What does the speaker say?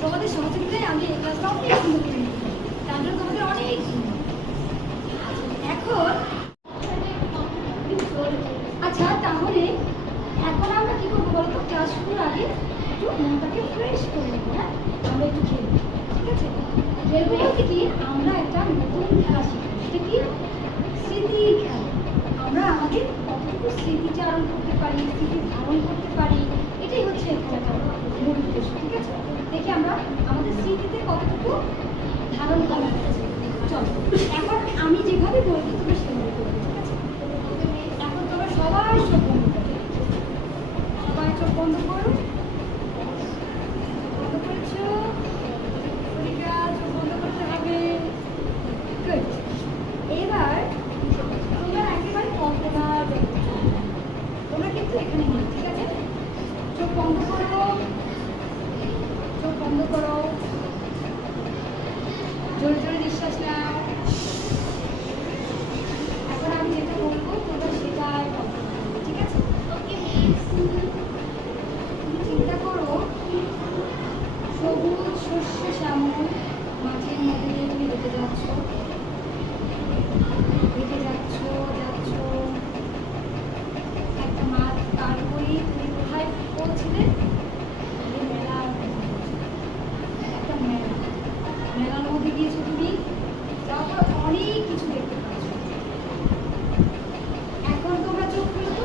তোমাদের সহযোগিতায় আমি এই ক্লাসটা অনেক সুন্দর করে এখন আচ্ছা এখন হ্যাঁ? একটু নতুন খেলা শিখব স্মৃতি আমরা আমাদের কতটুকু স্মৃতিচারণ করতে পারি, স্মৃতি ধারণ করতে পারি, এটাই হচ্ছে খেলাটার মূল উদ্দেশ্য, ঠিক আছে? দেখি আমরা আমাদের স্মৃতিতে কতটুকু ধারণ করা হচ্ছে চলো, এখন আমি যেভাবে তুমি সেভাবে ঠিক আছে? এখন সবাই চোখ বন্ধ সবাই চোখ বন্ধ করো। বন্ধ চোখ বন্ধ হবে. এবার তোমরা তোমরা কিন্তু এখানে নেই, ঠিক আছে? চোখ বন্ধ করো। চোখ বন্ধ করো। জোরে জোরে নিঃশ্বাস নাও এখন আমি যেটা বলব তোমরা সেটাই কল্পনা করবে, ঠিক আছে তুমি চিন্তা করো সবুজ শস্য শ্যামল মাঠের মধ্যে দিয়ে তুমি হেঁটে যাচ্ছ হেঁটে যাচ্ছ যাচ্ছ একটা মাঠ পার করে তুমি কোথায় পৌঁছলে এই মেলার মধ্যে পৌঁছলে। একটা মেলা মেলার মধ্যে গিয়েছো তুমি যাওয়ার পর অনেক কিছু দেখতে পাচ্ছ এখন তোমরা চোখ খুলো তো